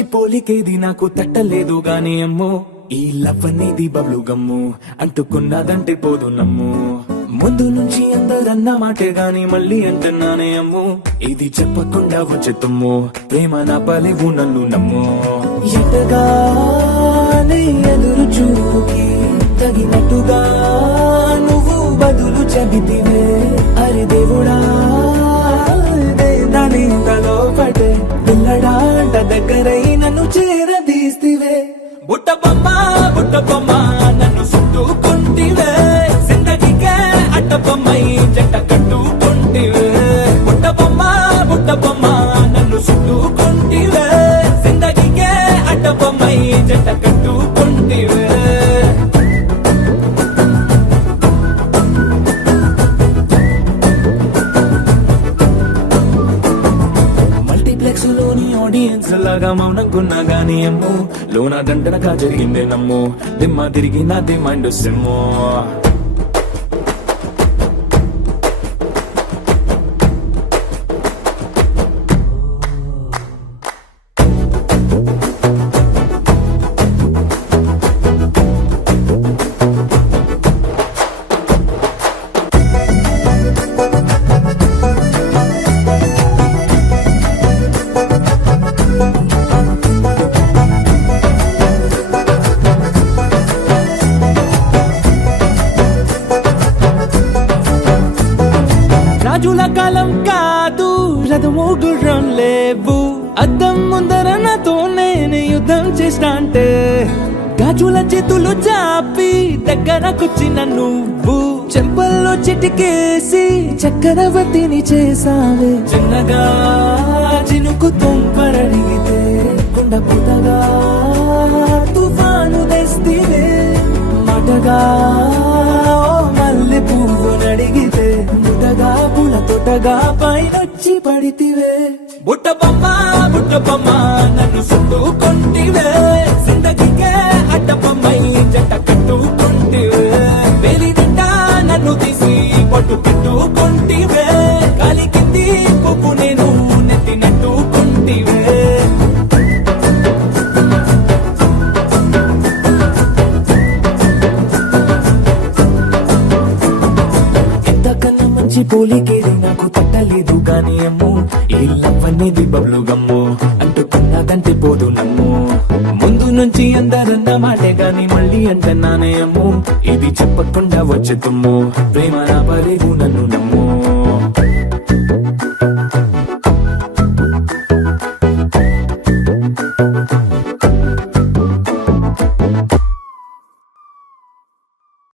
మంచి పోలికేది నాకు తట్టలేదు గాని అమ్మో ఈ లవ్ అనేది బబ్లు గమ్ము అంటుకున్నదంటే పోదు నమ్ము ముందు నుంచి అందరన్న మాటే గాని మళ్ళీ అంటున్నానే అమ్ము ఇది చెప్పకుండా వచ్చే తుమ్ము ప్రేమ నా పలేవు నన్ను నమ్ము ఎటగానే ఎదురు చూకి తగినట్టుగా నువ్వు బదులు చెబితివే అరే దేవుడా దాని తలో పటే పిల్లడాంట దగ్గరై నన్ను చేరదీస్తివే బుట్ట బొమ్మ నన్ను చుట్టుకుంటివే జిందగీకే అడ్డబొమ్మై జంట కట్టుకుంటివే బుట్ట బొమ్మ నన్ను చుట్టుకుంటివే జిందగీకే అడ్డబొమ్మై జంట కట్టుకుంటివే మల్టీప్లెక్స్ లోని ఆడియన్స్ లాగా మౌనంకున్నా గానీ అమ్ము లోన దండనగా జరిగిందే నమ్ము దిమ్మ తిరిగి నాది మైండ్ సిమ్ము రాజుల కాలం కాదు రథము గుర్రం లేవు అద్దం ముందర నాతో నేను యుద్ధం చేస్తా అంటే గాజుల చేతులు చాపి దగ్గరకొచ్చిన నువ్వు చెంపల్లో చిటికేసి చక్రవర్తిని చేసావే చిన్నగా చినుకు తుంపరడిగితే కుండ పుటగా తుఫాను తెస్తివే మాటగా మల్లె పువ్వు నడిగితే ముటగా పుల తొటగా పైనొచ్చి పడితివే బుట్ట బొమ్మ నన్ను చుట్టుకుంటివే జిందగీకే అడ్డబొమ్మై జంట కట్టుకుంటివే వేలి నిండా నన్ను తీసి పట్టు పెట్టుకుంటివే కాలి కింది పువ్వు నేను నెత్తినట్టుకుంటివే మంచి పోలికేది నాకు తట్టలేదు గాని అమ్ము ఈ లవ్ అనేది బబ్లు గమ్ము అంటుకున్నదంటే పోదు నమ్ము ముందు నుంచి అందరన్న మాటే గాని మళ్ళీ అంటున్నానే అమ్ము ఇది చెప్పకుండా వచ్చే తుమ్ము ప్రేమ నా పలేవు నన్ను నమ్ము